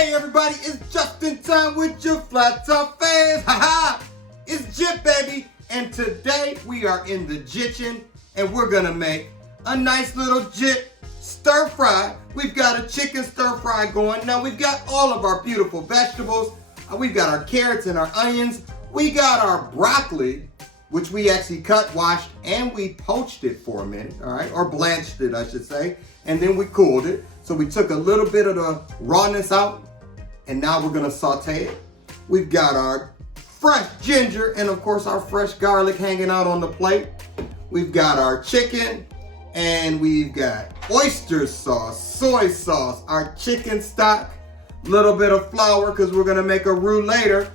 Hey everybody, it's Just in Time with your flat top fans. Haha! It's Jit baby, and today we are in the kitchen and we're gonna make a nice little Jit stir fry. We've got a chicken stir fry going. Now we've got all of our beautiful vegetables. We've got our carrots and our onions. We got our broccoli, which we actually cut, washed, and we poached it for a minute, all right? Or blanched it, I should say. And then we cooled it. So we took a little bit of the rawness out, and now we're gonna saute it. We've got our fresh ginger and of course our fresh garlic hanging out on the plate. We've got our chicken, and we've got oyster sauce, soy sauce, our chicken stock, little bit of flour because we're gonna make a roux later.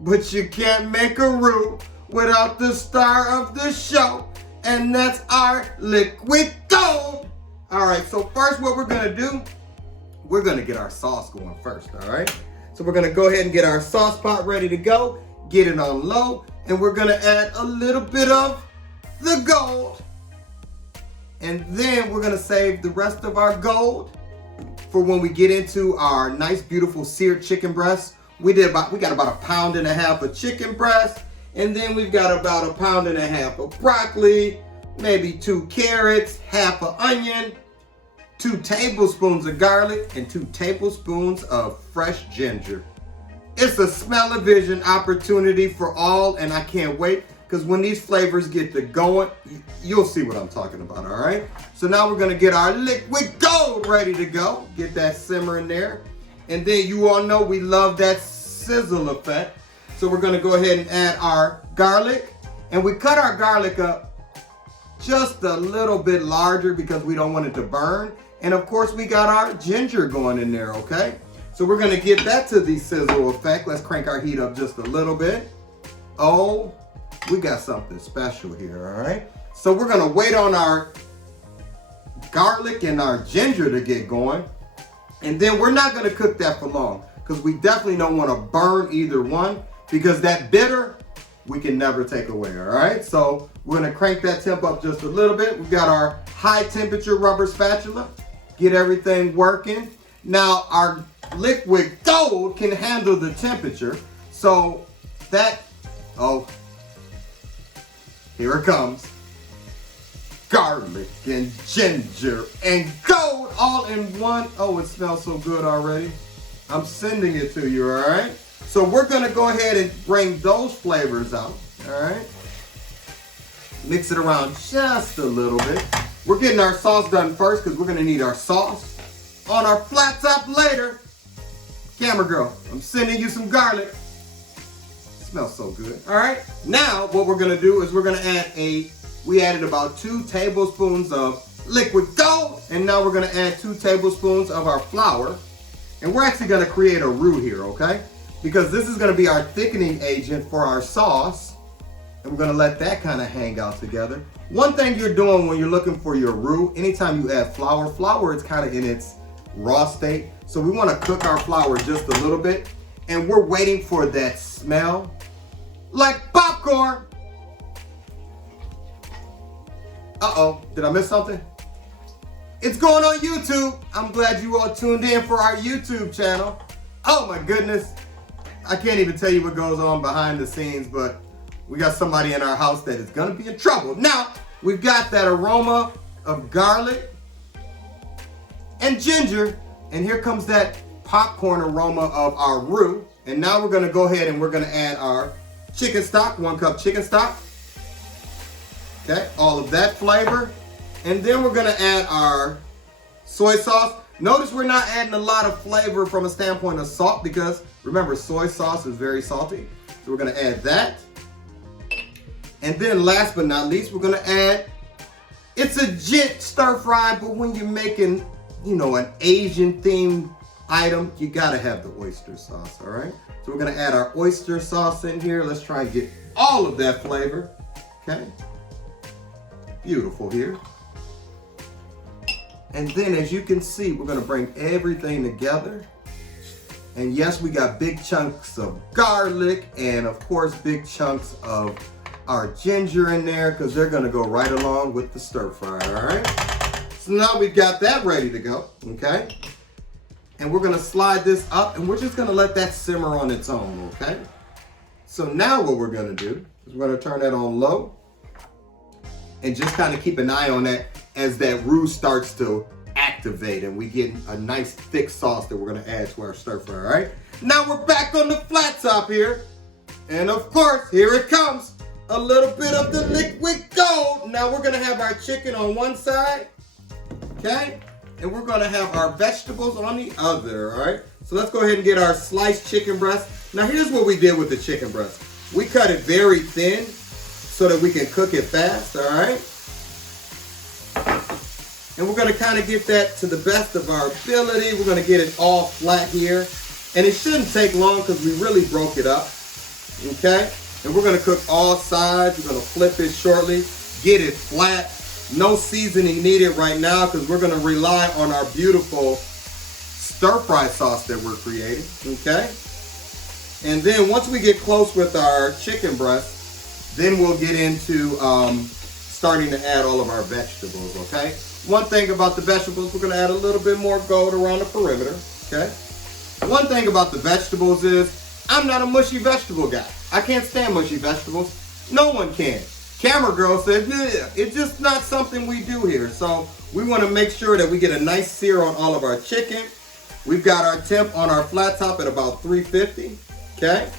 But you can't make a roux without the star of the show, and that's our liquid gold. All right, so first what we're gonna do, we're gonna get our sauce going first, all right? So we're gonna go ahead and get our sauce pot ready to go, get it on low, and we're gonna add a little bit of the gold. And then we're gonna save the rest of our gold for when we get into our nice, beautiful seared chicken breast. We got about 1.5 pounds of chicken breast, and then we've got about 1.5 pounds of broccoli, maybe 2 carrots, half an onion, 2 tablespoons of garlic, and 2 tablespoons of fresh ginger. It's a smell-o-vision opportunity for all, and I can't wait, because when these flavors get to going, you'll see what I'm talking about, all right? So now we're gonna get our liquid gold ready to go. Get that simmering there. And then you all know we love that sizzle effect. So we're gonna go ahead and add our garlic. And we cut our garlic up just a little bit larger because we don't want it to burn. And of course we got our ginger going in there, okay? So we're gonna get that to the sizzle effect. Let's crank our heat up just a little bit. Oh, we got something special here, all right? So we're gonna wait on our garlic and our ginger to get going. And then we're not gonna cook that for long because we definitely don't wanna burn either one, because that bitter, we can never take away, all right? So we're gonna crank that temp up just a little bit. We've got our high temperature rubber spatula. Get everything working. Now our liquid gold can handle the temperature. So that, oh, here it comes. Garlic and ginger and gold all in one. Oh, it smells so good already. I'm sending it to you, all right? So we're gonna go ahead and bring those flavors out, all right? Mix it around just a little bit. We're getting our sauce done first because we're gonna need our sauce on our flat top later. Camera girl, I'm sending you some garlic. It smells so good. All right, now what we're gonna do is we're gonna add we added about 2 tablespoons of liquid gold, and now we're gonna add 2 tablespoons of our flour. And we're actually gonna create a roux here, okay? Because this is gonna be our thickening agent for our sauce, and we're gonna let that kind of hang out together. One thing you're doing when you're looking for your roux, anytime you add flour is kind of in its raw state. So we wanna cook our flour just a little bit, and we're waiting for that smell like popcorn. Uh-oh, did I miss something? It's going on YouTube. I'm glad you all tuned in for our YouTube channel. Oh my goodness. I can't even tell you what goes on behind the scenes, but we got somebody in our house that is gonna be in trouble. Now, we've got that aroma of garlic and ginger, and here comes that popcorn aroma of our roux. And now we're gonna go ahead and we're gonna add our chicken stock, 1 cup chicken stock. Okay, all of that flavor. And then we're gonna add our soy sauce. Notice we're not adding a lot of flavor from a standpoint of salt because remember, soy sauce is very salty. So we're gonna add that. And then last but not least, we're gonna add, it's a Jit stir fry, but when you're making, you know, an Asian themed item, you gotta have the oyster sauce, all right? So we're gonna add our oyster sauce in here. Let's try and get all of that flavor, okay? Beautiful here. And then as you can see, we're gonna bring everything together. And yes, we got big chunks of garlic and of course, big chunks of our ginger in there because they're gonna go right along with the stir fry, all right? So now we've got that ready to go, okay? And we're gonna slide this up and we're just gonna let that simmer on its own, okay? So now what we're gonna do is we're gonna turn that on low and just kind of keep an eye on that as that roux starts to activate and we get a nice thick sauce that we're gonna add to our stir fry, all right? Now we're back on the flat top here. And of course, here it comes. A little bit of the liquid gold. Now we're gonna have our chicken on one side, okay? And we're gonna have our vegetables on the other, all right? So let's go ahead and get our sliced chicken breast. Now here's what we did with the chicken breast. We cut it very thin so that we can cook it fast, all right? And we're gonna kind of get that to the best of our ability. We're gonna get it all flat here. And it shouldn't take long because we really broke it up, okay? And we're gonna cook all sides. We're gonna flip it shortly, get it flat. No seasoning needed right now because we're gonna rely on our beautiful stir fry sauce that we're creating, okay? And then once we get close with our chicken breast, then we'll get into starting to add all of our vegetables, okay? One thing about the vegetables, we're gonna add a little bit more gold around the perimeter, okay? One thing about the vegetables is I'm not a mushy vegetable guy. I can't stand mushy vegetables. No one can. Camera girl said, yeah, it's just not something we do here. So we want to make sure that we get a nice sear on all of our chicken. We've got our temp on our flat top at about 350, okay?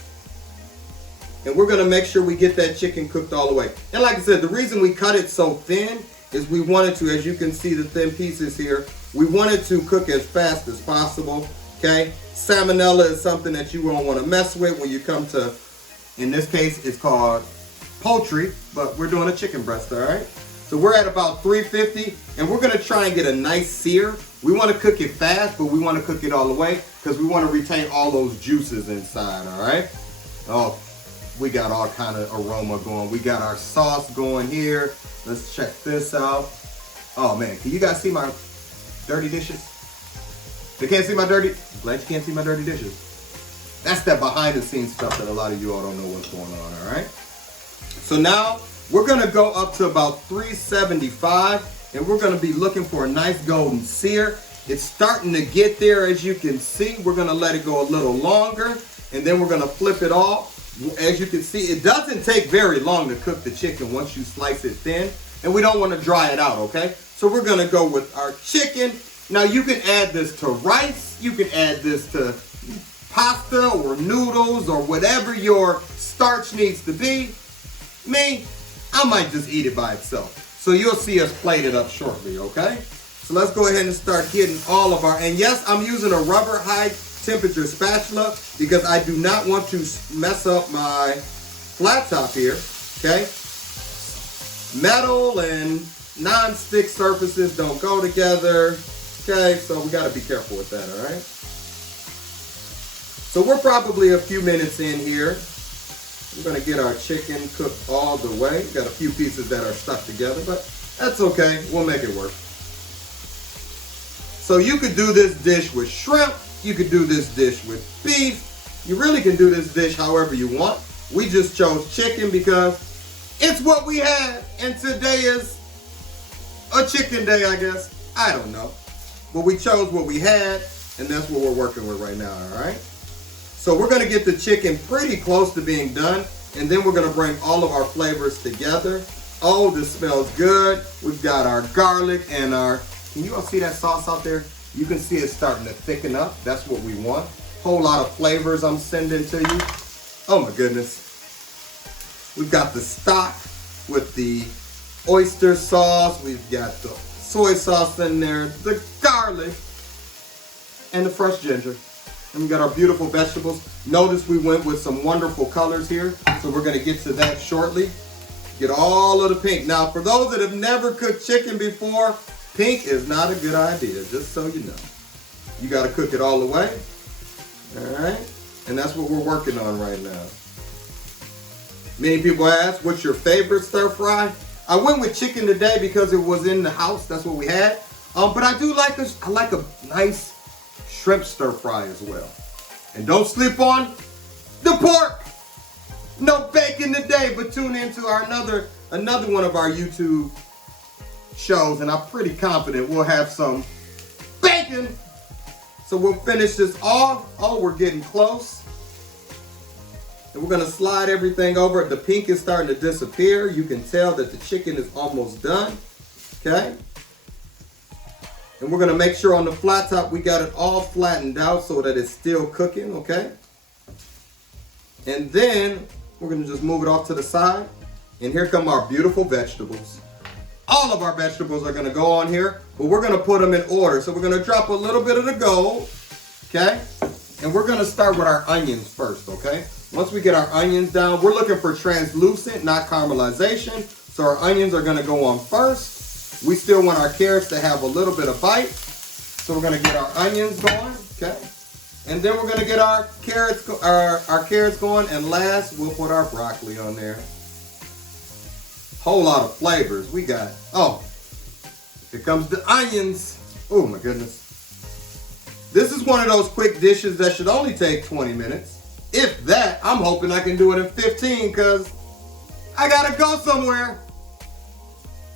And we're going to make sure we get that chicken cooked all the way. And like I said, the reason we cut it so thin is we wanted to, as you can see the thin pieces here, we wanted to cook as fast as possible, okay? Salmonella is something that you won't want to mess with when you come to, in this case, it's called poultry, but we're doing a chicken breast, all right? So we're at about 350, and we're gonna try and get a nice sear. We wanna cook it fast, but we wanna cook it all the way because we wanna retain all those juices inside, all right? Oh, we got all kind of aroma going. We got our sauce going here. Let's check this out. Oh man, can you guys see my dirty dishes? They can't see my dirty, I'm glad you can't see my dirty dishes. That's that behind the scenes stuff that a lot of you all don't know what's going on, all right? So now we're gonna go up to about 375 and we're gonna be looking for a nice golden sear. It's starting to get there, as you can see. We're gonna let it go a little longer and then we're gonna flip it off. As you can see, it doesn't take very long to cook the chicken once you slice it thin, and we don't wanna dry it out, okay? So we're gonna go with our chicken. Now you can add this to rice, you can add this to pasta or noodles or whatever your starch needs to be. Me, I might just eat it by itself. So you'll see us plate it up shortly, okay? So let's go ahead and start getting all of our, and yes, I'm using a rubber high temperature spatula because I do not want to mess up my flat top here, okay? Metal and non-stick surfaces don't go together, okay? So we gotta be careful with that, all right? So we're probably a few minutes in here. We're gonna get our chicken cooked all the way. We've got a few pieces that are stuck together, but that's okay, we'll make it work. So you could do this dish with shrimp, you could do this dish with beef, you really can do this dish however you want. We just chose chicken because it's what we had, and today is a chicken day, I guess. I don't know. But we chose what we had, and that's what we're working with right now, all right? So we're gonna get the chicken pretty close to being done, and then we're gonna bring all of our flavors together. Oh, this smells good. We've got our garlic and our, can you all see that sauce out there? You can see it starting to thicken up. That's what we want. Whole lot of flavors I'm sending to you. Oh my goodness. We've got the stock with the oyster sauce. We've got the soy sauce in there, the garlic, and the fresh ginger. And we got our beautiful vegetables. Notice we went with some wonderful colors here. So we're gonna get to that shortly. Get all of the pink. Now, for those that have never cooked chicken before, pink is not a good idea, just so you know. You gotta cook it all the way, all right? And that's what we're working on right now. Many people ask, what's your favorite stir fry? I went with chicken today because it was in the house, that's what we had. But I do like this, I like a nice shrimp stir fry as well. And don't sleep on the pork. No bacon today, but tune into our another one of our YouTube shows, and I'm pretty confident we'll have some bacon So we'll finish this off. Oh, we're getting close. And we're gonna slide everything over. The pink is starting to disappear. You can tell that the chicken is almost done, okay? And we're gonna make sure on the flat top we got it all flattened out so that it's still cooking, okay? And then we're gonna just move it off to the side. And here come our beautiful vegetables. All of our vegetables are gonna go on here, but we're gonna put them in order. So we're gonna drop a little bit of the gold, okay? And we're gonna start with our onions first, okay? Once we get our onions down, we're looking for translucent, not caramelization. So our onions are gonna go on first. We still want our carrots to have a little bit of bite. So we're gonna get our onions going, okay? And then we're gonna get our carrots going, and last we'll put our broccoli on there. Whole lot of flavors we got. Oh, here comes the onions. Oh my goodness. This is one of those quick dishes that should only take 20 minutes. If that, I'm hoping I can do it in 15 because I gotta go somewhere.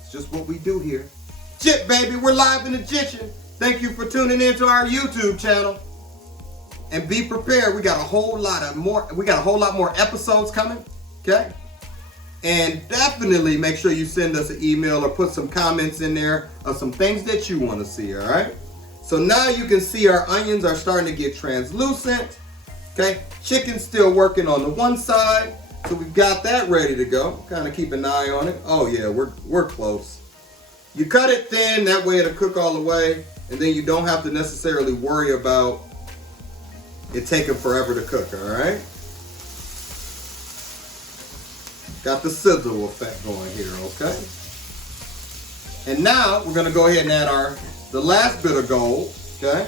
It's just what we do here. Jit baby, we're live in the kitchen. Thank you for tuning in to our YouTube channel. And be prepared, we got a whole lot more episodes coming, okay? And definitely make sure you send us an email or put some comments in there of some things that you want to see, all right? So now you can see our onions are starting to get translucent, okay? Chicken's still working on the one side, so we've got that ready to go. Kind of keep an eye on it. Oh yeah, we're close. You cut it thin, that way it'll cook all the way, and then you don't have to necessarily worry about it taking forever to cook, all right? Got the sizzle effect going here, okay? And now we're gonna go ahead and add the last bit of gold, okay?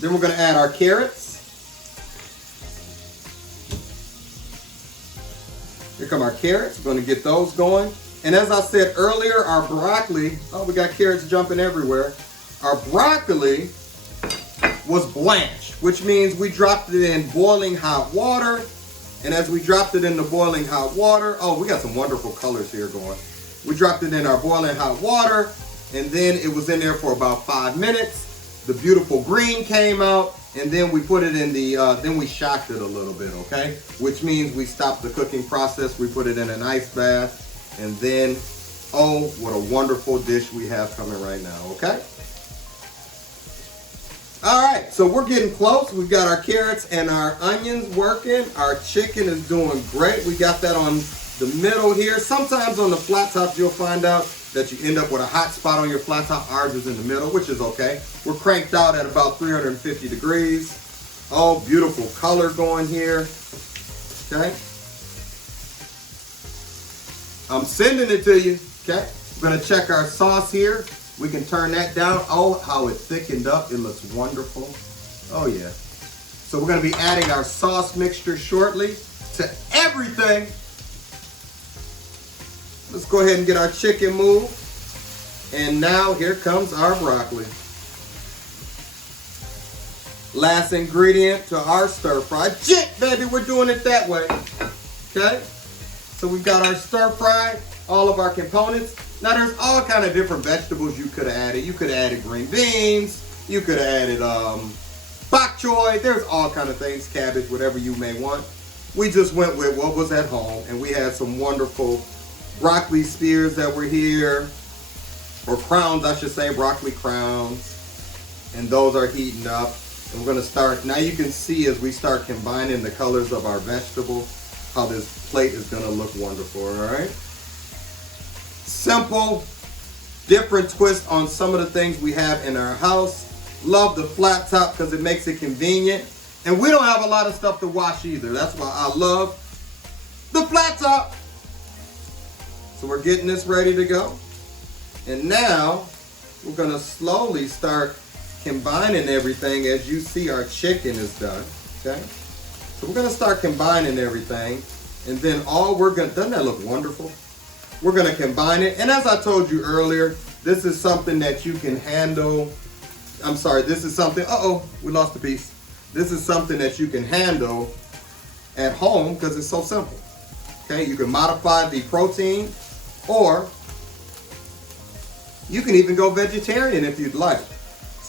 Then we're gonna add our carrots. Here come our carrots, we're gonna get those going. And as I said earlier, our broccoli, oh, we got carrots jumping everywhere. Our broccoli was blanched, which means we dropped it in boiling hot water. And as we dropped it in the boiling hot water, oh, we got some wonderful colors here going. We dropped it in our boiling hot water, and then it was in there for about 5 minutes. The beautiful green came out, and then we put it in then we shocked it a little bit, okay? Which means we stopped the cooking process. We put it in an ice bath, and then, oh, what a wonderful dish we have coming right now, okay? All right, so we're getting close. We've got our carrots and our onions working. Our chicken is doing great. We got that on the middle here. Sometimes on the flat tops, you'll find out that you end up with a hot spot on your flat top. Ours is in the middle, which is okay. We're cranked out at about 350 degrees. Oh, beautiful color going here, okay? I'm sending it to you, okay? We're gonna check our sauce here. We can turn that down. Oh, how it thickened up. It looks wonderful. Oh, yeah. So we're going to be adding our sauce mixture shortly to everything. Let's go ahead and get our chicken moved. And now here comes our broccoli. Last ingredient to our stir fry. Jit, baby, we're doing it that way. Okay? So we've got our stir fry, all of our components. Now there's all kind of different vegetables you could have added. You could have added green beans. You could have added bok choy. There's all kind of things, cabbage, whatever you may want. We just went with what was at home, and we had some wonderful broccoli spears that were here, or crowns, I should say, broccoli crowns. And those are heating up. And we're gonna start, now you can see as we start combining the colors of our vegetables, how this plate is gonna look wonderful, all right? Simple, different twist on some of the things we have in our house. Love the flat top because it makes it convenient. And we don't have a lot of stuff to wash either. That's why I love the flat top. So we're getting this ready to go. And now we're gonna slowly start combining everything. As you see, our chicken is done, okay? So we're gonna start combining everything. And then doesn't that look wonderful? We're gonna combine it. And as I told you earlier, this is something that you can handle. I'm sorry, this is something, we lost a piece. This is something that you can handle at home because it's so simple. Okay, you can modify the protein, or you can even go vegetarian if you'd like.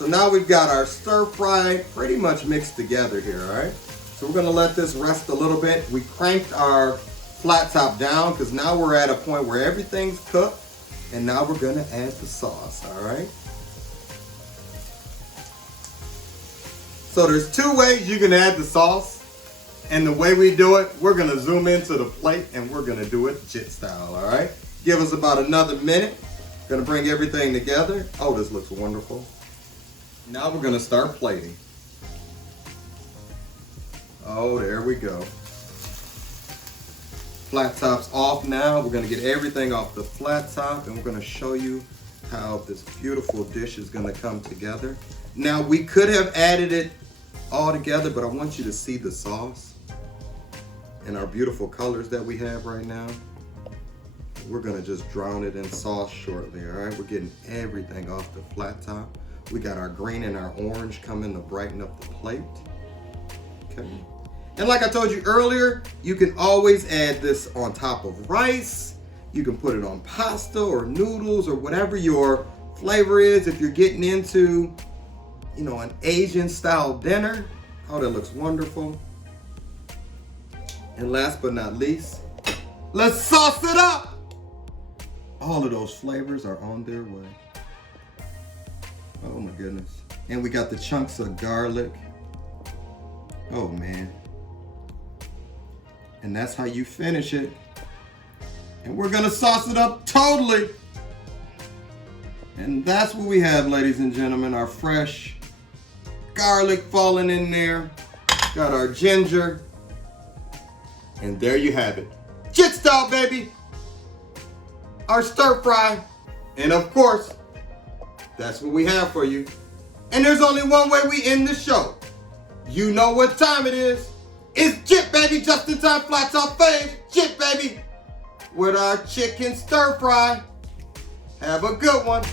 So now we've got our stir fry pretty much mixed together here, all right? So we're gonna let this rest a little bit. We cranked our flat top down because now we're at a point where everything's cooked, and now we're gonna add the sauce, all right? So there's two ways you can add the sauce, and the way we do it, we're gonna zoom into the plate and we're gonna do it JIT style, all right? Give us about another minute. Gonna bring everything together. Oh, this looks wonderful. Now we're gonna start plating. Oh, there we go. Flat top's off now. We're gonna get everything off the flat top and we're gonna show you how this beautiful dish is gonna come together. Now we could have added it all together, but I want you to see the sauce and our beautiful colors that we have right now. We're gonna just drown it in sauce shortly, all right? We're getting everything off the flat top. We got our green and our orange coming to brighten up the plate, okay? And like I told you earlier, you can always add this on top of rice. You can put it on pasta or noodles or whatever your flavor is. If you're getting into, you know, an Asian style dinner, oh, that looks wonderful. And last but not least, let's sauce it up. All of those flavors are on their way. Oh my goodness. And we got the chunks of garlic. Oh man. And that's how you finish it. And we're gonna sauce it up totally. And that's what we have, ladies and gentlemen, our fresh garlic falling in there. Got our ginger. And there you have it. JIT style, baby. Our stir fry. And of course, that's what we have for you. And there's only one way we end the show. You know what time it is. It's JIT, baby. Just in time flat top fave. JIT, baby. With our chicken stir fry. Have a good one.